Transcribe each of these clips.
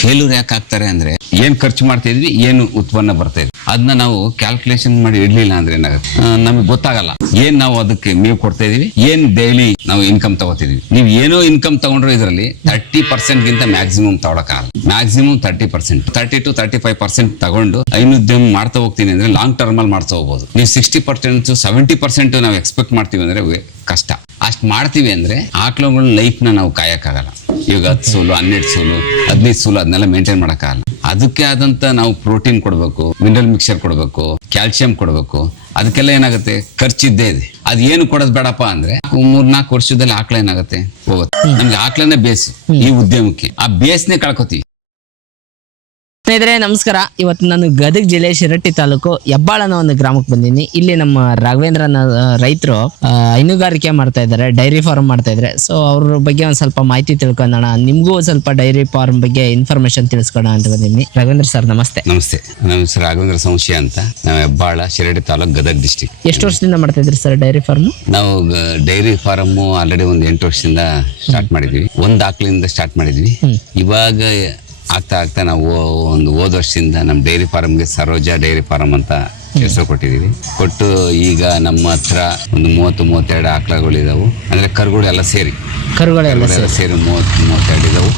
Failure ಯಾಕೆ ಆಗ್ತಾರೆ ಅಂದ್ರೆ ಏನ್ ಖರ್ಚು ಮಾಡ್ತಾ ಇದ್ವಿ, ಏನು ಉತ್ಪನ್ನ ಬರ್ತಾ ಇದ್ವಿ. ಅದನ್ನ ನಾವು ಕ್ಯಾಲ್ಕುಲೇಷನ್ ಮಾಡಿ ಇಡ್ಲಿಲ್ಲ ಅಂದ್ರೆ ನಮಗೆ ಗೊತ್ತಾಗಲ್ಲ. ಏನ್ ನಾವು ಅದಕ್ಕೆ ಮೇವು ಕೊಡ್ತಾ ಇದೀವಿ ಏನ್ ಡೈಲಿ ನಾವು ಇನ್ಕಮ್ ತಗೋತಿದೀವಿ ನೀವು ಏನೋ ಇನ್ಕಮ್ ತಗೊಂಡ್ರೆ ಇದರಲ್ಲಿ ತರ್ಟಿ ಪರ್ಸೆಂಟ್ ಗಿಂತ maximum ತಗೊಳಕ್ಕಾಗಲ್ಲ. Maximum thirty percent thirty to thirty five percent ತಗೊಂಡು ಐನುದ್ಯಮ ಮಾಡ್ತಾ ಹೋಗ್ತೀನಿ ಅಂದ್ರೆ ಲಾಂಗ್ ಟರ್ಮ್ ಅಲ್ಲಿ ಮಾಡ್ತಾ ಹೋಗ್ಬೋದು. ನೀವು ಸಿಕ್ಸ್ಟಿ ಪರ್ಸೆಂಟ್ ಸೆವೆಂಟಿ ಪರ್ಸೆಂಟ್ ನಾವು ಎಕ್ಸ್ಪೆಕ್ಟ್ ಮಾಡ್ತೀವಿ ಅಂದ್ರೆ ಕಷ್ಟ. ಅಷ್ಟ್ ಮಾಡ್ತೀವಿ ಅಂದ್ರೆ ಆಕಳುಗಳ ಲೈಫ್ನ ನಾವು ಕಾಯಕ್ಕಾಗಲ್ಲ. ಇವಾಗ ಹತ್ತು ಸೋಲು, ಹನ್ನೆರಡು ಸೋಲು, ಹದಿನೈದು ಸೋಲು ಅದನ್ನೆಲ್ಲ ಮೇಂಟೈನ್ ಮಾಡೋಕ್ಕಾಗಲ್ಲ. ಅದಕ್ಕೆ ಆದಂತ ನಾವು ಪ್ರೋಟೀನ್ ಕೊಡಬೇಕು ಮಿನರಲ್ ಮಿಕ್ಸರ್ ಕೊಡಬೇಕು ಕ್ಯಾಲ್ಸಿಯಂ ಕೊಡಬೇಕು. ಅದಕ್ಕೆಲ್ಲ ಏನಾಗುತ್ತೆ? ಖರ್ಚಿದ್ದೇ ಇದೆ. ಅದ್ ಏನು ಕೊಡೋದ್ ಬೇಡಪ್ಪ ಅಂದ್ರೆ ಮೂರ್ನಾಲ್ಕು ವರ್ಷದಲ್ಲಿ ಆಕಳ ಏನಾಗುತ್ತೆ ಹೋಗುತ್ತೆ. ನಮ್ಗೆ ಆಕಳನೇ ಬೇಸ್ ಈ ಉದ್ಯಮಕ್ಕೆ. ಆ ಬೇಸ್ನೇ ಕಳ್ಕೊತೀವಿ. ಸ್ನೇಹಿತರೆ ನಮಸ್ಕಾರ. ಇವತ್ತು ನಾನು ಗದಗ ಜಿಲ್ಲೆ ಶಿರಟ್ಟಿ ತಾಲೂಕು ಹೆಬ್ಬಾಳ ಅನ್ನೋ ಒಂದು ಗ್ರಾಮಕ್ಕೆ ಬಂದಿದ್ದೀನಿ. ಇಲ್ಲಿ ನಮ್ಮ ರಾಘವೇಂದ್ರ ರೈತರು ಹೈನುಗಾರಿಕೆ ಮಾಡ್ತಾ ಇದ್ದಾರೆ ಡೈರಿ ಫಾರ್ಮ್ ಮಾಡ್ತಾ ಇದ್ದಾರೆ. ಸೊ ಅವ್ರ ಬಗ್ಗೆ ಒಂದು ಸ್ವಲ್ಪ ಮಾಹಿತಿ ತಿಳ್ಕೊಳ್ಳೋಣ ನಿಮಗೂ ಸ್ವಲ್ಪ ಡೈರಿ ಫಾರ್ಮ್ ಬಗ್ಗೆ ಇನ್ಫಾರ್ಮೇಶನ್ ತಿಳಿಸ್ಕೊಡೋಣ ಅಂತ ಬಂದಿದ್ದೀನಿ. ರಾಘವೇಂದ್ರ ಸರ್ ನಮಸ್ತೆ. ನಮಸ್ತೆ. ನಮ್ಮ ಹೆಸರು ರಾಘವೇಂದ್ರ ಸಂಶಯ ಅಂತ. ನಾವು ಹೆಬ್ಬಾಳ ಶಿರಡಿ ತಾಲೂಕು ಗದಗ ಡಿಸ್ಟಿಕ್ ಎಷ್ಟು ವರ್ಷದಿಂದ ಮಾಡ್ತಾ ಇದ್ರಿ ಸರ್ ಡೈರಿ ಫಾರ್ಮ್? ನಾವು ಡೈರಿ ಫಾರ್ಮ್ ಆಲ್ರೆಡಿ ಒಂದು ಎಂಟು ವರ್ಷದಿಂದ ಸ್ಟಾರ್ಟ್ ಮಾಡಿದ್ವಿ. ಒಂದು ಆಕಳಿಂದ ಸ್ಟಾರ್ಟ್ ಮಾಡಿದ್ವಿ. ಇವಾಗ ಆಗ್ತಾ ಆಗ್ತಾ ನಾವು ಒಂದು ಹೋದ ವರ್ಷದಿಂದ ನಮ್ಮ ಡೈರಿ ಫಾರಮ್ಗೆ ಸರೋಜಾ ಡೈರಿ ಫಾರ್ಮ್ ಅಂತ ಹೆಸರು ಕೊಟ್ಟಿದ್ದೀವಿ. ಕೊಟ್ಟು ಈಗ ನಮ್ಮ ಹತ್ರ ಒಂದು ಮೂವತ್ತು ಮೂವತ್ತೆರಡು ಆಕಳಗಳು ಇದಾವು ಅಂದ್ರೆ ಕರುಗಳು ಎಲ್ಲ ಸೇರಿ. ಕರುಗಳೆಲ್ಲ ಕರುಗಳೆಲ್ಲ ಸೇರಿ. ಮೂವತ್ತು ಮೂವತ್ತೆರಡು ಇದಾವು.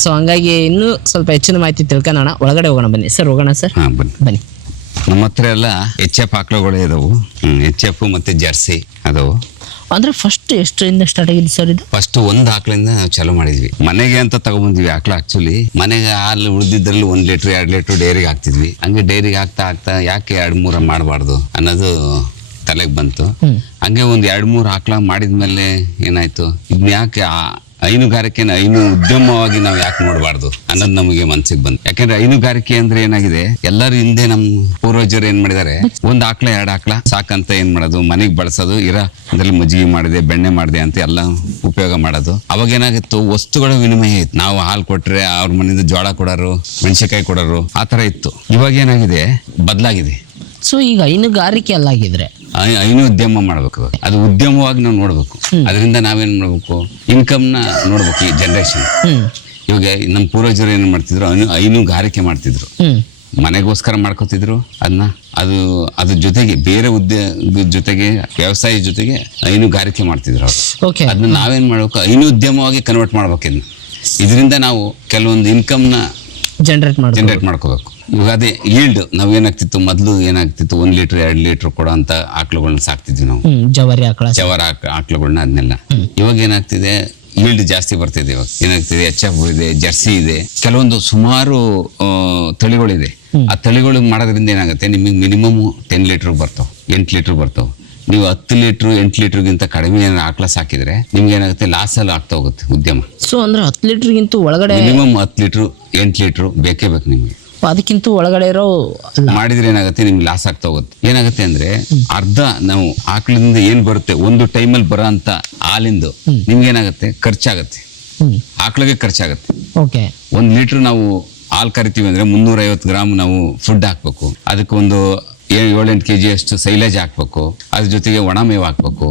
ಸೊ ಹಂಗಾಗಿ ಇನ್ನೂ ಸ್ವಲ್ಪ ಹೆಚ್ಚಿನ ಮಾಹಿತಿ ತಿಳ್ಕೊಳ್ಳೋಣ ಒಳಗಡೆ ಹೋಗೋಣ ಬನ್ನಿ. ಸರ್ ಹೋಗೋಣ ಸರ್? ಹಾಂ ಬನ್ನಿ. ಬನ್ನಿ. ನಮ್ಮ ಹತ್ರ ಎಲ್ಲ ಎಚ್ ಎಫ್ ಆಕಳುಗಳು ಇದಾವು. ಎಚ್ ಎಫ್ ಮತ್ತೆ ಜರ್ಸಿ ಅದಾವು. ಅಂದ್ರೆ ಫಸ್ಟ್ ಎಷ್ಟರಿಂದ ಸ್ಟಾರ್ಟ್ ಆಗಿದೆ ಸರ್ ಇದು? ಫಸ್ಟ್ ಒಂದ್ ಆಕಳಿಂದ ನಾವು ಚಾಲೂ ಮಾಡಿದ್ವಿ. ಮನೆಗೆ ಅಂತ ತಗೊಂಬಂದ್ವಿ ಆಕಳ ಆಕ್ಚುಲಿ ಮನೆಗೆ ಹಾಲು ಉಳಿದಿದ್ರಲ್ಲಿ ಒಂದ್ ಲೀಟರ್ ಎರಡ್ ಲೀಟರ್ ಡೈರಿಗೆ ಹಾಕ್ತಿದ್ವಿ. ಹಂಗೆ ಡೈರಿಗೆ ಹಾಕ್ತಾ ಹಾಕ್ತಾ ಯಾಕೆ ಎರಡ್ ಮೂರ ಮಾಡಬಾರ್ದು ಅನ್ನೋದು ತಲೆಗೆ ಬಂತು. ಹಂಗೆ ಒಂದ್ ಎರಡ್ ಮೂರ್ ಹಾಕ್ಲ ಮಾಡಿದ್ಮೇಲೆ ಏನಾಯ್ತು? ಇದ್ನ ಯಾಕೆ ಹೈನುಗಾರಿಕೆನ ಹೈನು ಉದ್ಯಮವಾಗಿ ನಾವು ಯಾಕೆ ನೋಡಬಾರ್ದು ಅನ್ನೋದು ನಮಗೆ ಮನ್ಸಿಗೆ ಬಂತು. ಯಾಕಂದ್ರೆ ಹೈನುಗಾರಿಕೆ ಅಂದ್ರೆ ಏನಾಗಿದೆ? ಎಲ್ಲರೂ ಹಿಂದೆ ನಮ್ಮ ಪೂರ್ವಜರು ಏನ್ ಮಾಡಿದ್ದಾರೆ ಒಂದ್ ಆಕ್ಳ ಎರಡ್ ಆಕ್ಳ ಸಾಕಂತ ಏನ್ ಮಾಡೋದು? ಮನೆಗೆ ಬಳಸೋದು ಇರ ಅದ್ರಲ್ಲಿ ಮಜ್ಜಿಗೆ ಮಾಡಿದೆ ಬೆಣ್ಣೆ ಮಾಡಿದೆ ಅಂತ ಎಲ್ಲ ಉಪಯೋಗ ಮಾಡೋದು. ಅವಾಗ ಏನಾಗಿತ್ತು? ವಸ್ತುಗಳ ವಿನಿಮಯ ಇತ್ತು. ನಾವು ಹಾಲು ಕೊಟ್ರೆ ಅವ್ರ ಮನೆಯಿಂದ ಜೋಳ ಕೊಡೋರು ಮೆಣಸಿನಕಾಯಿ ಕೊಡೋರು ಆ ತರ ಇತ್ತು. ಇವಾಗ ಏನಾಗಿದೆ? ಬದಲಾಗಿದೆ. ಸೊ ಈಗ ಹೈನುಗಾರಿಕೆ ಅಲ್ಲಾಗಿದ್ರೆ? ಹೈನು ಉದ್ಯಮ ಮಾಡ್ಬೇಕು ಇವಾಗ. ಅದು ಉದ್ಯಮವಾಗಿ ನಾವು ನೋಡ್ಬೇಕು. ಅದರಿಂದ ನಾವೇನ್ ಮಾಡ್ಬೇಕು? ಇನ್ಕಮ್ನ ನೋಡ್ಬೇಕು ಈ ಜನರೇಷನ್ ಇವಾಗ ನಮ್ಮ ಪೂರ್ವಜರು ಏನ್ ಮಾಡ್ತಿದ್ರು? ಐನು ಹೈನುಗಾರಿಕೆ ಮಾಡ್ತಿದ್ರು. ಮನೆಗೋಸ್ಕರ ಮಾಡ್ಕೋತಿದ್ರು ಅದನ್ನ ಅದು ಅದ್ರ ಜೊತೆಗೆ ಬೇರೆ ಉದ್ಯೋಗ ಜೊತೆಗೆ ವ್ಯವಸಾಯ ಜೊತೆಗೆ ಹೈನುಗಾರಿಕೆ ಮಾಡ್ತಿದ್ರು ಅವರು. ಓಕೆ ಅದನ್ನ ನಾವೇನ್ ಮಾಡ್ಬೇಕು? ಹೈನು ಉದ್ಯಮವಾಗಿ ಕನ್ವರ್ಟ್ ಮಾಡ್ಬೇಕು ಇದನ್ನ ಇದರಿಂದ ನಾವು ಕೆಲವೊಂದು ಇನ್ಕಮ್ನ ನ ಜನರೇಟ್ ಮಾಡಿ ಜನರೇಟ್ ಮಾಡ್ಕೋಬೇಕು. ಇವಾಗ ಅದೇ ಈಲ್ಡ್ ನಾವು ಏನಾಗ್ತಿತ್ತು ಮೊದಲು ಏನಾಗ್ತಿತ್ತು? ಒಂದ್ ಲೀಟರ್ ಎರಡ್ ಲೀಟರ್ ಕೊಡೋ ಅಂತ ಆಕಳುಗಳನ್ನ ಸಾಕ್ತಿದ್ವಿ ನಾವು. ಜವಾರಿ ಆಕಳ ಜವರ ಆಕಳುಗಳನ್ನ ಅದನ್ನೆಲ್ಲ. ಇವಾಗ ಏನಾಗ್ತಿದೆ? ಈಲ್ಡ್ ಜಾಸ್ತಿ ಬರ್ತಿದೆ ಇವಾಗ. ಏನಾಗ್ತಿದೆ? ಎಚ್ ಎಫ್ ಇದೆ ಜರ್ಸಿ ಇದೆ. ಕೆಲವೊಂದು ಸುಮಾರು ತಳಿಗಳಿದೆ. ಆ ತಳಿಗಳು ಮಾಡೋದ್ರಿಂದ ಏನಾಗುತ್ತೆ? ನಿಮಗೆ ಮಿನಿಮಮ್ ಟೆನ್ ಲೀಟರ್ ಬರ್ತಾವ ಎಂಟು ಲೀಟರ್ ಬರ್ತಾವ. ನೀವು ಹತ್ತು ಲೀಟರ್ ಎಂಟು ಲೀಟರ್ಗಿಂತ ಕಡಿಮೆ ಏನಾದ್ರು ಆಕಳ ಸಾಕಿದ್ರೆ ನಿಮ್ಗೆ ಏನಾಗುತ್ತೆ? ಲಾಸ್ ಅಲ್ಲಿ ಆಗ್ತಾ ಹೋಗುತ್ತೆ ಉದ್ಯಮ. ಸೊ ಅಂದ್ರೆ ಹತ್ತು ಲೀಟರ್ಗಿಂತ ಒಳಗಡೆ ಮಿನಿಮಮ್ ಹತ್ತು ಲೀಟರ್ ಎಂಟು ಲೀಟರ್ ಬೇಕೇ ಬೇಕು ನಿಮಗೆ. ಅದಕ್ಕಿಂತ ಒಳಗಡೆ ಇರೋ ಮಾಡಿದ್ರೆ ಏನಾಗುತ್ತೆ? ನಿಮ್ಗೆ ಲಾಸ್ ಆಗ್ತಾ ಹೋಗುತ್ತೆ. ಏನಾಗುತ್ತೆ ಅಂದ್ರೆ ಅರ್ಧ ನಾವು ಆಕಳಿಂದ ಏನ್ ಬರುತ್ತೆ? ಒಂದು ಟೈಮಲ್ಲಿ ಬರೋ ಅಂತ ಹಾಲಿಂದು ನಿಮ್ಗೆ ಏನಾಗುತ್ತೆ? ಖರ್ಚಾಗತ್ತೆ. ಆಕಳಿಗೆ ಖರ್ಚಾಗತ್ತೆ. ಓಕೆ ಒಂದ್ ಲೀಟರ್ ನಾವು ಹಾಲು ಕರಿತೀವಿ ಅಂದ್ರೆ ಮುನ್ನೂರ ಐವತ್ತು ಗ್ರಾಮ್ ನಾವು ಫುಡ್ ಹಾಕ್ಬೇಕು. ಅದಕ್ಕೆ ಒಂದು ಏಳೆಂಟು ಕೆಜಿ ಅಷ್ಟು ಸೈಲೇಜ್ ಹಾಕ್ಬೇಕು. ಅದ್ರ ಜೊತೆಗೆ ಒಣ ಮೇವು ಹಾಕ್ಬೇಕು.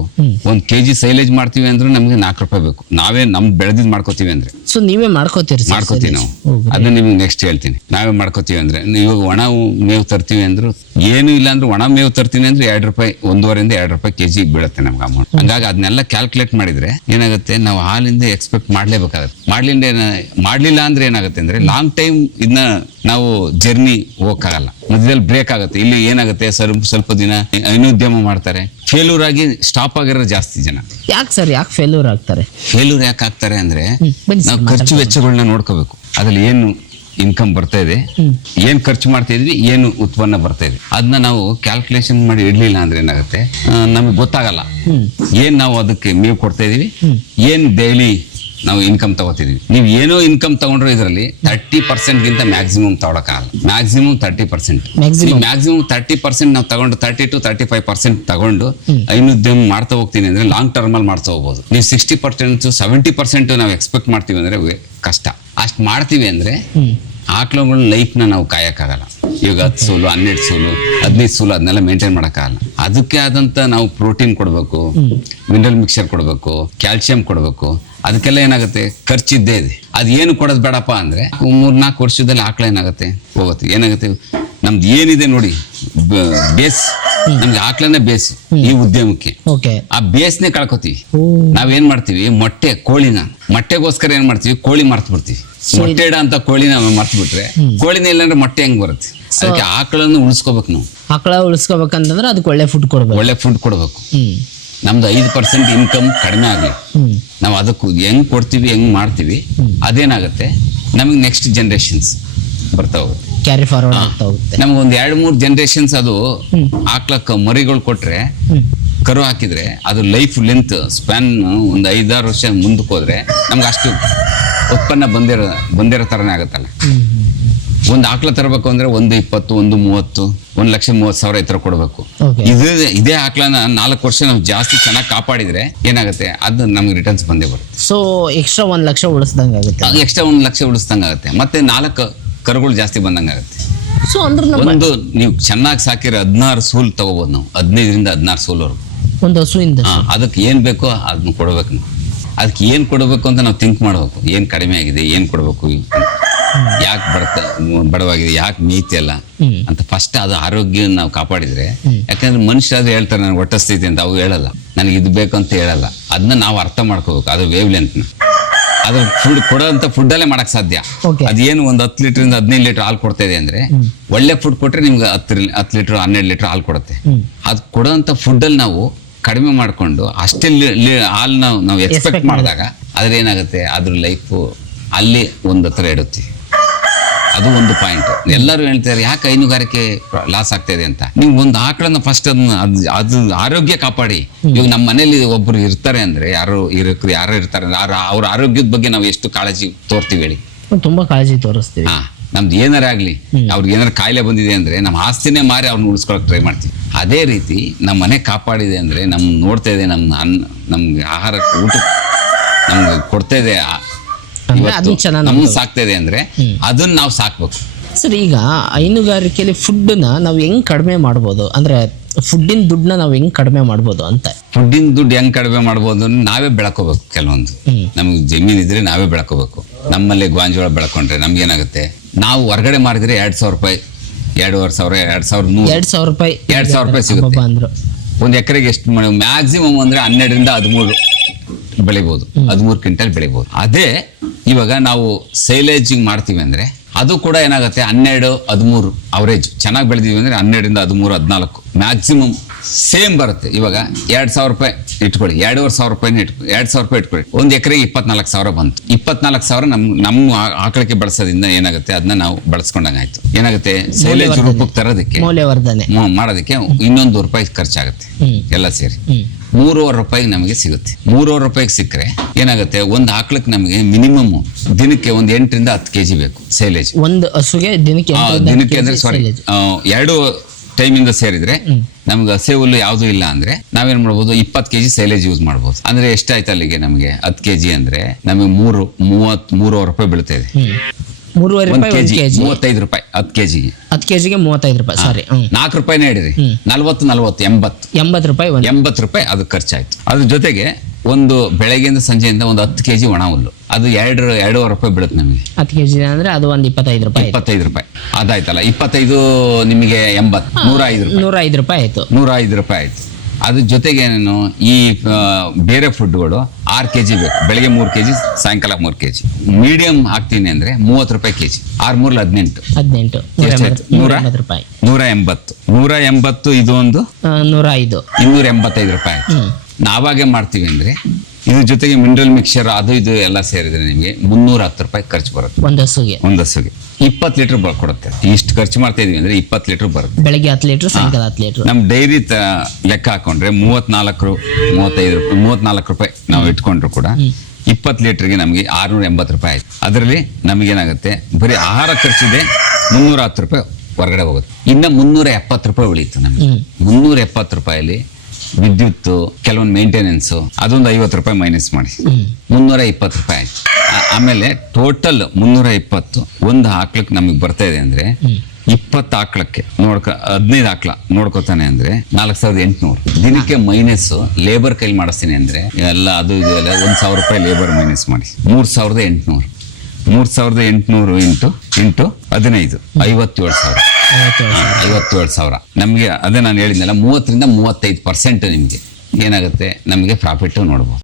ಒಂದ್ ಕೆಜಿ ಸೈಲೇಜ್ ಮಾಡ್ತೀವಿ ಅಂದ್ರೆ ನಮ್ಗೆ ನಾಲ್ಕು ರೂಪಾಯಿ ಬೇಕು. ನಾವೇ ನಮ್ ಬೆಳೆದಿದ್ ಮಾಡ್ಕೋತೀವಿ ಅಂದ್ರೆ. ಸೊ ನೀವೇ ಮಾಡ್ಕೋತೀರಿ ಮಾಡ್ಕೋತೀವಿ ನಾವು. ಅದನ್ನ ನಿಮ್ಗೆ ನೆಕ್ಸ್ಟ್ ಹೇಳ್ತೀನಿ. ನಾವೇ ಮಾಡ್ಕೋತೀವಿ ಅಂದ್ರೆ ಇವಾಗ ಒಣ ಮೇವು ತರ್ತೀವಿ ಅಂದ್ರು ಏನು ಇಲ್ಲ ಅಂದ್ರೆ ಒಣ ಮೇವು ತರ್ತೀನಿ ಅಂದ್ರೆ ಎರಡು ರೂಪಾಯಿ ಒಂದೂವರೆಯಿಂದ ಎರಡು ರೂಪಾಯಿ ಕೆಜಿ ಬೀಳುತ್ತೆ ನಮ್ಗೆ ಅಮೌಂಟ್ ಹಂಗಾಗಿ ಅದನ್ನೆಲ್ಲ ಕ್ಯಾಲ್ಕುಲೇಟ್ ಮಾಡಿದ್ರೆ ಏನಾಗುತ್ತೆ? ನಾವು ಹಾಲಿಂದ ಎಕ್ಸ್ಪೆಕ್ಟ್ ಮಾಡ್ಲೇಬೇಕಾಗುತ್ತೆ. ಮಾಡ್ಲಿಂದ ಮಾಡ್ಲಿಲ್ಲ ಅಂದ್ರೆ ಏನಾಗುತ್ತೆ ಅಂದ್ರೆ ಲಾಂಗ್ ಟೈಮ್ ಇದನ್ನ ನಾವು ಜರ್ನಿ ಹೋಗಕ್ಕಾಗಲ್ಲ. ಮಧ್ಯದಲ್ಲಿ ಬ್ರೇಕ್ ಆಗುತ್ತೆ. ಇಲ್ಲಿ ಏನಾಗುತ್ತೆ? ಸ್ವಲ್ಪ ಸ್ವಲ್ಪ ದಿನ ಉದ್ಯಮ ಮಾಡ್ತಾರೆ. ಫೇಲ್ಯೂರ್ ಆಗಿ ಸ್ಟಾಪ್ ಆಗಿರೋ ಜಾಸ್ತಿ ಜನ. ಯಾಕೆ ಸರ್? ಯಾಕೆ ಫೇಲ್ಯೂರ್ ಆಗ್ತಾರೆ? ಫೇಲ್ಯೂರ್ ಯಾಕೆ ಆಗ್ತಾರೆ ಅಂದ್ರೆ ನಾವು ಖರ್ಚು ವೆಚ್ಚಗಳನ್ನ ನೋಡ್ಕೋಬೇಕು. ಅದ್ರಲ್ಲಿ ಏನು ಇನ್ಕಮ್ ಬರ್ತಾ ಇದೆ ಏನ್ ಖರ್ಚು ಮಾಡ್ತಾ ಇದ್ವಿ ಏನು ಉತ್ಪನ್ನ ಬರ್ತಾ ಇದೆ. ಅದನ್ನ ನಾವು ಕ್ಯಾಲ್ಕುಲೇಷನ್ ಮಾಡಿ ಇಡ್ಲಿಲ್ಲ ಅಂದ್ರೆ ಏನಾಗುತ್ತೆ? ನಮಗೆ ಗೊತ್ತಾಗಲ್ಲ. ಏನ್ ನಾವು ಅದಕ್ಕೆ ಮೇವು ಕೊಡ್ತಾ ಇದೀವಿ? ಏನ್ ಡೈಲಿ ನಾವು ಇನ್ಕಮ್ ತಗೋತಿದೀವಿ. ನೀವು ಏನೋ ಇನ್ಕಮ್ ತಗೊಂಡ್ರು ಇದರಲ್ಲಿ ತರ್ಟಿ ಪರ್ಸೆಂಟ್ ಗಿಂತ maximum ತಗೊಳಕ್ಕಾಗಲ್ಲ. Maximum thirty percent. Maximum thirty percent ನಾವು ತಗೊಂಡು thirty to thirty five percent ತಗೊಂಡು ಐನುದ್ಯಮ ಮಾಡ್ತಾ ಹೋಗ್ತೀನಿ ಅಂದ್ರೆ ಲಾಂಗ್ ಟರ್ಮ್ ಅಲ್ಲಿ ಮಾಡ್ತಾ ಹೋಗ್ಬೋದು. ನೀವು ಸಿಕ್ಸ್ಟಿ ಪರ್ಸೆಂಟ್ ಸೆವೆಂಟಿ ಪರ್ಸೆಂಟ್ ನಾವು ಎಕ್ಸ್ಪೆಕ್ಟ್ ಮಾಡ್ತೀವಿ ಅಂದ್ರೆ ಕಷ್ಟ. ಅಷ್ಟು ಮಾಡ್ತೀವಿ ಅಂದ್ರೆ ಆಕಳುಗಳ ಲೈಫ್ನ ನಾವು ಕಾಯಕ್ಕಾಗಲ್ಲ. ಇವಾಗ ಹತ್ತು ಸೋಲು ಹನ್ನೆರಡು ಸೋಲು ಹದಿನೈದು ಸೋಲು ಅದನ್ನೆಲ್ಲ ಮೇಂಟೈನ್ ಮಾಡೋಕ್ಕಾಗಲ್ಲ. ಅದಕ್ಕೆ ಆದಂತ ನಾವು ಪ್ರೋಟೀನ್ ಕೊಡಬೇಕು ಮಿನರಲ್ ಮಿಕ್ಸರ್ ಕೊಡಬೇಕು ಕ್ಯಾಲ್ಸಿಯಂ ಕೊಡಬೇಕು. ಅದಕ್ಕೆಲ್ಲ ಏನಾಗುತ್ತೆ? ಖರ್ಚಿದ್ದೇ ಇದೆ. ಅದು ಏನು ಕೊಡೋದು ಬೇಡಪ್ಪ ಅಂದ್ರೆ ಮೂರ್ನಾಲ್ಕು ವರ್ಷದಲ್ಲಿ ಆಕಳ ಏನಾಗುತ್ತೆ? ಹೋಗುತ್ತೆ. ಏನಾಗುತ್ತೆ? ನಮ್ದು ಏನಿದೆ ನೋಡಿ ಬೇಸ್ ನಮ್ಗೆ ಆಕಳನೇ ಬೇಸ್ ಈ ಉದ್ಯಮಕ್ಕೆ. ಆ ಬೇಸ್ನೇ ಕಳ್ಕೊತೀವಿ. ನಾವೇನ್ ಮಾಡ್ತೀವಿ? ಮೊಟ್ಟೆ ಕೋಳಿನ. ಮೊಟ್ಟೆಗೋಸ್ಕರ ಏನ್ ಮಾಡ್ತೀವಿ? ಕೋಳಿ ಮರ್ತು ಬಿಡ್ತೀವಿ ಮೊಟ್ಟೆ ಇಡ ಅಂತ ಕೋಳಿನ ಮರ್ತು ಬಿಟ್ರೆ ಕೋಳಿನ ಇಲ್ಲಾಂದ್ರೆ ಮೊಟ್ಟೆ ಹೆಂಗ್ ಬರುತ್ತೆ? ಅದಕ್ಕೆ ಆಕಳನ್ನು ಉಳಿಸ್ಕೋಬೇಕು ನಾವು. ಆಕಳ ಉಳಿಸ್ಕೋಬೇಕಂತಂದ್ರೆ ಅದಕ್ಕೆ ಒಳ್ಳೆ ಫುಡ್ ಕೊಡ್ಬೇಕು. ಒಳ್ಳೆ ಫುಡ್ ಕೊಡಬೇಕು. ಹ್ಮ್. ನಮ್ದು ಐದು ಪರ್ಸೆಂಟ್ ಇನ್ಕಮ್ ಕಡಿಮೆ ಆಗಲಿ. ಹ್ಮ್. ನಾವು ಅದಕ್ಕೆ ಹೆಂಗ್ ಕೊಡ್ತೀವಿ ಹೆಂಗ್ ಮಾಡ್ತೀವಿ ಅದೇನಾಗುತ್ತೆ ನಮಗೆ ನೆಕ್ಸ್ಟ್ ಜನರೇಷನ್ಸ್ ಬರ್ತಾ ಹೋಗುತ್ತೆ. ಕ್ಯಾರಿ ಫಾರ್ವರ್ಡ್ ಆಗ್ತಾ ಹೋಗುತ್ತೆ. ನಮ್ಗೆ ಒಂದ್ ಎರಡು ಮೂರು ಜನರೇಷನ್ಸ್ ಅದು ಹಾಕ್ಲಕ್ಕ ಮರಿಗಳು ಕೊಟ್ರೆ ಕರು ಹಾಕಿದ್ರೆ ಅದು ಲೈಫ್ ಲೆಂತ್ ಸ್ಪ್ಯಾನ್ ಒಂದು ಐದಾರು ವರ್ಷ ಮುಂದಕ್ಕೆ ಹೋದ್ರೆ ನಮ್ಗೆ ಅಷ್ಟು ಉತ್ಪನ್ನ ಬಂದಿರೋ ಬಂದಿರೋ ಥರನೇ ಆಗುತ್ತಲ್ಲ. ಒಂದು ಆಕಳ ತರಬೇಕು ಅಂದ್ರೆ ಒಂದು ಇಪ್ಪತ್ತು ಒಂದು ಮೂವತ್ತು ಒಂದು ಲಕ್ಷ ಮೂವತ್ತು ಸಾವಿರ ಈ ಥರ ಕೊಡಬೇಕು. ಇದೇ ಇದೇ ಆಕಳನ ನಾಲ್ಕು ವರ್ಷ ನಾವು ಜಾಸ್ತಿ ಚೆನ್ನಾಗಿ ಕಾಪಾಡಿದ್ರೆ ಏನಾಗುತ್ತೆ? ಅದು ನಮ್ಗೆ ರಿಟರ್ನ್ಸ್ ಬಂದೇ ಬರುತ್ತೆ. ಸೊ ಎಕ್ಸ್ಟ್ರಾ ಒಂದ್ ಲಕ್ಷ ಉಳಿಸ್ದಂಗೆ ಆಗುತ್ತೆ. ಎಕ್ಸ್ಟ್ರಾ ಒಂದ್ ಲಕ್ಷ ಉಳಿಸ್ದಂಗೆ ಆಗುತ್ತೆ ಮತ್ತೆ ನಾಲ್ಕು ಕರುಗಳು ಜಾಸ್ತಿ ಬಂದಂಗೆ ಆಗುತ್ತೆ ಸೊ ಅಂದ್ರೆ ಒಂದು ನೀವು ಚೆನ್ನಾಗಿ ಸಾಕಿರೋ ಹದಿನಾರು ಸೂಲ್ ತಗೋಬಹುದು ನಾವು. ಹದಿನೈದರಿಂದ ಹದಿನಾರು ಸೂಲ್ವರೆಗೂ ಒಂದು ಹಸುವಿಂದ. ಅದಕ್ಕೆ ಏನು ಬೇಕೋ ಅದನ್ನ ಕೊಡ್ಬೇಕು ನಾವು. ಅದಕ್ಕೆ ಏನು ಕೊಡಬೇಕು ಅಂತ ನಾವು ಥಿಂಕ್ ಮಾಡಬೇಕು. ಏನು ಕಡಿಮೆ ಆಗಿದೆ ಏನು ಕೊಡಬೇಕು? ಯಾಕೆ ಬಡತ ಬಡವಾಗಿದೆ ಯಾಕೆ ಮೀತಿ ಅಲ್ಲ? ಅಂತ ಫಸ್ಟ್ ಅದು ಆರೋಗ್ಯ ನಾವು ಕಾಪಾಡಿದ್ರೆ ಯಾಕಂದ್ರೆ ಮನುಷ್ಯರಾದ್ರೆ ಹೇಳ್ತಾರೆ ನನಗೆ ಹೊಟ್ಟಸ್ತೈತಿ ಅಂತ. ಅವು ಹೇಳಲ್ಲ. ನನಗೆ ಇದು ಬೇಕು ಅಂತ ಹೇಳಲ್ಲ. ಅದನ್ನ ನಾವು ಅರ್ಥ ಮಾಡ್ಕೋಬೇಕು. ಅದು ವೇವ್ ಲೆಂತ್ನ ಅದು ಫುಡ್ ಕೊಡೋಂಥ ಫುಡ್ಡಲ್ಲೇ ಮಾಡಕ್ ಸಾಧ್ಯ. ಅದೇನು ಒಂದು ಹತ್ತು ಲೀಟ್ರಿಂದ ಹದಿನೈದು ಲೀಟರ್ ಹಾಲು ಕೊಡ್ತಾ ಇದೆ ಅಂದ್ರೆ ಒಳ್ಳೆ ಫುಡ್ ಕೊಟ್ರೆ ನಿಮ್ಗೆ ಹತ್ತು ಹತ್ತು ಲೀಟರ್ ಹನ್ನೆರಡು ಲೀಟರ್ ಹಾಲು ಕೊಡುತ್ತೆ. ಅದ್ ಕೊಡೋಂಥ ಫುಡ್ಡಲ್ಲಿ ನಾವು ಕಡಿಮೆ ಮಾಡಿಕೊಂಡು ಅಷ್ಟೇ ಹಾಲು ನಾವು ನಾವು ಎಕ್ಸ್ಪೆಕ್ಟ್ ಮಾಡಿದಾಗ ಅದ್ರ ಏನಾಗುತ್ತೆ? ಅದ್ರ ಲೈಫು ಅಲ್ಲಿ ಒಂದು ಹತ್ರ ಇಡುತ್ತೆ ಅದು ಒಂದು ಪಾಯಿಂಟ್ ಎಲ್ಲರೂ ಹೇಳ್ತಾರೆ ಯಾಕೆ ಹೈನುಗಾರಿಕೆ ಲಾಸ್ ಆಗ್ತಾ ಇದೆ ಅಂತ? ನೀವು ಒಂದು ಆಕಳನ್ನ ಫಸ್ಟ್ ಅದನ್ನ ಅದು ಆರೋಗ್ಯ ಕಾಪಾಡಿ. ಇವಾಗ ನಮ್ಮ ಮನೇಲಿ ಒಬ್ರು ಇರ್ತಾರೆ ಅಂದ್ರೆ ಯಾರು ಇರಕ್ರು ಯಾರು ಇರ್ತಾರೆ ಅವ್ರ ಆರೋಗ್ಯದ ಬಗ್ಗೆ ನಾವು ಎಷ್ಟು ಕಾಳಜಿ ತೋರ್ತೀವಿ ಹೇಳಿ? ತುಂಬಾ ಕಾಳಜಿ ತೋರಿಸ್ತೀವಿ. ಹಾ ನಮ್ದು ಏನಾರ ಆಗ್ಲಿ ಅವ್ರಿಗೆ ಏನಾರ ಕಾಯಿಲೆ ಬಂದಿದೆ ಅಂದ್ರೆ ನಮ್ಮ ಆಸ್ತಿನೇ ಮಾರಿ ಅವ್ರನ್ನ ಉಳಿಸ್ಕೊಳಕ್ ಟ್ರೈ ಮಾಡ್ತೀವಿ. ಅದೇ ರೀತಿ ನಮ್ಮ ಮನೆ ಕಾಪಾಡಿದೆ ಅಂದ್ರೆ ನಮ್ ನೋಡ್ತಾ ಇದೆ ನಮ್ಮ ಅನ್ನ ನಮ್ಗೆ ಆಹಾರ ಊಟ ನಮ್ಗೆ ಕೊಡ್ತಾ ಇದೆ ನಮ್ಗೆ ಸಾಕ್ತಾ ಇದೆ ಅಂದ್ರೆ ಅದನ್ನ ನಾವು ಸಾಕ್ಬೇಕು. ಸರ್ ಈಗ ಹೈನುಗಾರಿಕೆಯಲ್ಲಿ ಫುಡ್ನ ನಾವು ಹೆಂಗ್ ಕಡಿಮೆ ಮಾಡ್ಬೋದು? ಅಂದ್ರೆ ಫುಡ್ಡಿನ ದುಡ್ಡನ್ನ ನಾವು ಹೆಂಗ್ ಕಡಿಮೆ ಮಾಡ್ಬೋದು ಅಂತ. ಫುಡ್ಡಿನ ದುಡ್ಡು ಹೆಂಗ್ ಕಡಿಮೆ ಮಾಡ್ಬೋದು ನಾವೇ ಬೆಳ್ಕೋಬೇಕು ಕೆಲವೊಂದು. ನಮ್ಗೆ ಜಮೀನ್ ಇದ್ರೆ ನಾವೇ ಬೆಳ್ಕೋಬೇಕು. ನಮ್ಮಲ್ಲಿ ಗಾಂಜೋಳ ಬೆಳ್ಕೊಂಡ್ರೆ ನಮ್ಗೆ ಏನಾಗುತ್ತೆ ನಾವು ಹೊರಗಡೆ ಮಾರಿದ್ರೆ ಎರಡ್ ಸಾವಿರ ರೂಪಾಯಿ ಎರಡೂವರೆ ಸಾವಿರ ಎರಡ್ ಸಾವಿರ ನೂರು. ಎರಡ್ ಸಾವಿರ ರೂಪಾಯಿ ಎರಡ್ ಸಾವಿರ ರೂಪಾಯಿ ಸಿಗುತ್ತೆ. ಅಂದ್ರು ಒಂದು ಎಕರೆಗೆ ಎಷ್ಟು ಮ್ಯಾಕ್ಸಿಮಮ್ ಅಂದ್ರೆ ಹನ್ನೆರಡರಿಂದ ಹದಿಮೂರು ಬೆಳಿಬಹುದು ಹದಿಮೂರು ಕ್ವಿಂಟಲ್ ಬೆಳಿಬಹುದು ಅದೇ ಇವಾಗ ನಾವು ಸೈಲೇಜಿಂಗ್ ಮಾಡ್ತೀವಿ ಅಂದರೆ ಅದು ಕೂಡ ಏನಾಗುತ್ತೆ ಹನ್ನೆರಡು ಹದಿಮೂರು ಅವರೇಜ್ ಚೆನ್ನಾಗಿ ಬೆಳೆದೀವಿ ಅಂದರೆ ಹನ್ನೆರಡರಿಂದ ಹದಿಮೂರು ಹದಿನಾಲ್ಕು. ಮ್ಯಾಕ್ಸಿಮಮ್ ಸೇಮ್ ಬರುತ್ತೆ. ಇವಾಗ ಎರಡ್ ಸಾವಿರ ರೂಪಾಯಿ ಇಟ್ಕೊಳ್ಳಿ. ಎರಡೂವರೆ ಸಾವಿರ ರೂಪಾಯಿನ ಇಟ್ಕೊ ಎರಡ್ ಸಾವಿರ ರೂಪಾಯಿ ಇಟ್ಕೊಳ್ಳಿ. ಒಂದು ಎಕರೆಗೆ ಇಪ್ಪತ್ನಾಲ್ಕು ಸಾವಿರ ಬಂತು. ಇಪ್ಪತ್ನಾಲ್ಕು ಸಾವಿರ ನಮ್ ನಮ್ಮ ಆಕಳಕ್ಕೆ ಬಳಸೋದ್ರಿಂದ ಏನಾಗುತ್ತೆ? ಅದನ್ನ ನಾವು ಬಳಸ್ಕೊಂಡಂಗೆ ಆಯ್ತು ಏನಾಗುತ್ತೆ? ಸೈಲೇಜ್ ರೂಪಕ್ಕೆ ತರೋದಕ್ಕೆ ಮೌಲ್ಯವರ್ಧನೆ. ಮಾಡೋದಕ್ಕೆ ಇನ್ನೊಂದು ರೂಪಾಯಿ ಖರ್ಚಾಗುತ್ತೆ. ಎಲ್ಲ ಸೇರಿ. ಮೂರುವರೆ ರೂಪಾಯಿಗೆ ನಮಗೆ ಸಿಗುತ್ತೆ. ಮೂರುವರೆ ರೂಪಾಯಿಗೆ ಸಿಕ್ಕರೆ ಏನಾಗುತ್ತೆ? ಒಂದು ಆಕಳಕ್ಕೆ ನಮಗೆ ಮಿನಿಮಮ್ ದಿನಕ್ಕೆ ಒಂದು ಎಂಟರಿಂದ ಹತ್ತು ಕೆಜಿ ಬೇಕು ಸೈಲೇಜ್. ಒಂದು ಹಸುಗೆ ದಿನಕ್ಕೆ ದಿನಕ್ಕೆ ಅಂದ್ರೆ ಸಾರಿ ಎರಡು ಟೈಮಿಂದ ಸೇರಿದ್ರೆ ನಮ್ಗೆ ಹಸೆ ಹುಲ್ಲು ಯಾವುದು ಇಲ್ಲ ಅಂದ್ರೆ ನಾವೇನ್ ಮಾಡ್ಬೋದು ಇಪ್ಪತ್ ಕೆಜಿ ಸೈಲೇಜ್ ಯೂಸ್ ಮಾಡ್ಬೋದು. ಅಂದ್ರೆ ಎಷ್ಟಾಯ್ತು ಅಲ್ಲಿಗೆ ನಮಗೆ? ಹತ್ತು ಕೆಜಿ ಅಂದ್ರೆ ನಮಗೆ ಮೂರು ಮೂವತ್ ಮೂರುವರೆ ರೂಪಾಯಿ ಬೀಳ್ತಾ ಇದೆ ಮೂರುವರೆ ರೂಪಾಯಿ ಹತ್ ಕೆಜಿ ಮೂವತ್ತೈದು ರೂಪಾಯಿ ಹತ್ತು ಕೆಜಿಗೆ ಹತ್ತು ಕೆಜಿಗೆ ಮೂವತ್ತೈದು ರೂಪಾಯಿ ಸಾರಿ ನಾಲ್ಕು ರೂಪಾಯಿನೇ ಹಿಡಿರಿ ನಲ್ವತ್ತು ನಲ್ವತ್ತು ಎಂಬತ್ತು. ಎಂಬತ್ತು ರೂಪಾಯಿ ಒಂದು. ಎಂಬತ್ತು ರೂಪಾಯಿ ಅದು ಖರ್ಚಾಯ್ತು. ಅದ್ರ ಜೊತೆಗೆ ಒಂದು ಬೆಳಗ್ಗೆಯಿಂದ ಸಂಜೆಯಿಂದ ಒಂದು ಹತ್ತು ಕೆಜಿ ಒಣ ಹುಲ್ಲು. ಅದು ಎರಡು ಎರಡೂವರೆ ರೂಪಾಯಿ ಬೀಳುತ್ತೆ ನಮಗೆ. ಹತ್ತು ಕೆಜಿ ಅಂದ್ರೆ ಅದು ಒಂದು ಇಪ್ಪತ್ತೈದು ರೂಪಾಯಿ. ಇಪ್ಪತ್ತೈದು ರೂಪಾಯಿ. ಅದಾಯ್ತಲ್ಲ ಇಪ್ಪತ್ತೈದು ನಿಮಗೆ ಎಂಬತ್ತು ನೂರ ಐದು ರೂಪಾಯಿ. ನೂರ ಐದು ರೂಪಾಯಿ ಆಯ್ತು. ನೂರ ಐದು ರೂಪಾಯಿ ಆಯ್ತು. ಅದ್ರ ಜೊತೆಗೆ ಏನೇನು ಈ ಆ, ಬೇರೆ ಫುಡ್ಗಳು ಆರು ಕೆ ಜಿ ಬೇಕು. ಬೆಳಿಗ್ಗೆ ಮೂರು ಕೆ ಜಿ ಸಾಯಂಕಾಲ ಮೂರು ಕೆ ಜಿ ಮೀಡಿಯಂ ಹಾಕ್ತೀನಿ ಅಂದ್ರೆ ಮೂವತ್ತು ರೂಪಾಯಿ ಕೆ ಜಿ ಆರು ಮೂರಲ್ಲಿ ಹದಿನೆಂಟು. ಹದಿನೆಂಟು ನೂರ ಎಷ್ಟಾಯ್ತು? ಎಂಬತ್ತು ನೂರ ನೂರ? ಎಂಬತ್ತು ರೂಪಾಯಿ. ನೂರ ಎಂಬತ್ತು. ನೂರ ಎಂಬತ್ತು ಇದು ಒಂದು ಆ, ನೂರ ಐದು ಇನ್ನೂರ ಎಂಬತ್ತೈದು ರೂಪಾಯಿ ಆಯ್ತು. ನಾವಾಗೆ ಮಾಡ್ತೀವಿ ಅಂದ್ರೆ ಇದ್ರ ಜೊತೆಗೆ ಮಿನರಲ್ ಮಿಕ್ಸರ್ ಅದು ಇದು ಎಲ್ಲ ಸೇರಿದ್ರೆ ನಿಮಗೆ ಮುನ್ನೂರ ಹತ್ತು ರೂಪಾಯಿ ಖರ್ಚು ಬರುತ್ತೆ. ಒಂದು ಹಸುಗೆ. ಒಂದು ಹಸುಗೆ. ಇಪ್ಪತ್ತು ಲೀಟರ್ ಕೊಡುತ್ತೆ ಇಷ್ಟು ಖರ್ಚು ಮಾಡ್ತಾ ಇದೀವಿ ಅಂದ್ರೆ ಇಪ್ಪತ್ತು ಲೀಟರ್ ಬರುತ್ತೆ. ಬೆಳಗ್ಗೆ ಹತ್ತು ಲೀಟರ್ ಸಾಯಂಕಾಲ ಹತ್ತು ಲೀಟರ್ ನಮ್ಮ ಡೈರಿ ಲೆಕ್ಕ ಹಾಕೊಂಡ್ರೆ ಮೂವತ್ನಾಲ್ಕು ಮೂವತ್ತೈದು ರೂಪಾಯಿ ಮೂವತ್ನಾಲ್ಕು ರೂಪಾಯಿ ನಾವು ಇಟ್ಕೊಂಡ್ರು ಕೂಡ ಇಪ್ಪತ್ತು ಲೀಟರ್ಗೆ ನಮಗೆ ಆರ್ನೂರ ಎಂಬತ್ತು ರೂಪಾಯಿ ಆಯ್ತು. ಅದರಲ್ಲಿ ನಮಗೇನಾಗುತ್ತೆ ಬರೀ ಆಹಾರ ಖರ್ಚಿದೆ ಮುನ್ನೂರ ಹತ್ತು ರೂಪಾಯಿ ಹೊರಗಡೆ ಹೋಗುತ್ತೆ. ಇನ್ನು ಮುನ್ನೂರ ಎಪ್ಪತ್ತು ರೂಪಾಯಿ ಉಳೀತು ನಮಗೆ. ಮುನ್ನೂರ ಎಪ್ಪತ್ತು ರೂಪಾಯಲ್ಲಿ ವಿದ್ಯುತ್ ಕೆಲವೊಂದು ಮೇಂಟೆನೆನ್ಸ್ ಅದೊಂದು ಐವತ್ತು ರೂಪಾಯಿ ಮೈನಸ್ ಮಾಡಿ. ಮುನ್ನೂರ ಇಪ್ಪತ್ತು ರೂಪಾಯಿ ಆಮೇಲೆ ಟೋಟಲ್ ಮುನ್ನೂರ ಇಪ್ಪತ್ತು ಒಂದು ಹಾಕ್ಲಿಕ್ಕೆ ನಮಗೆ ಬರ್ತಾ ಇದೆ ಅಂದ್ರೆ ಇಪ್ಪತ್ತು ಹಾಕ್ಲಕ್ಕೆ ನೋಡ್ಕ ಹದಿನೈದು ಹಾಕ್ಲ ನೋಡ್ಕೋತಾನೆ ಅಂದ್ರೆ ನಾಲ್ಕು ಸಾವಿರದ ಎಂಟುನೂರು. ದಿನಕ್ಕೆ ಮೈನಸ್ ಲೇಬರ್ ಕೈಲಿ ಮಾಡಿಸ್ತೀನಿ ಅಂದ್ರೆ ಎಲ್ಲ ಅದು ಇದು ಎಲ್ಲ ಒಂದ್ ಸಾವಿರ ರೂಪಾಯಿ ಲೇಬರ್ ಮೈನಸ್ ಮಾಡಿ. ಮೂರ್ ಸಾವಿರದ ಎಂಟುನೂರು. ಮೂರ್ ಸಾವಿರದ ಎಂಟುನೂರು ಇಂಟು ಇಂಟು ಹದಿನೈದು ಐವತ್ತೇಳು ಸಾವಿರ. ಐವತ್ತೇಳು ಸಾವಿರ. ನಮಗೆ ಅದೇ ನಾನು ಹೇಳಿದ್ನಲ್ಲ ಮೂವತ್ತರಿಂದ ಮೂವತ್ತೈದು ಪರ್ಸೆಂಟ್ ನಿಮಗೆ ಏನಾಗುತ್ತೆ? ನಮಗೆ ಪ್ರಾಫಿಟ್ ನೋಡ್ಬೋದು.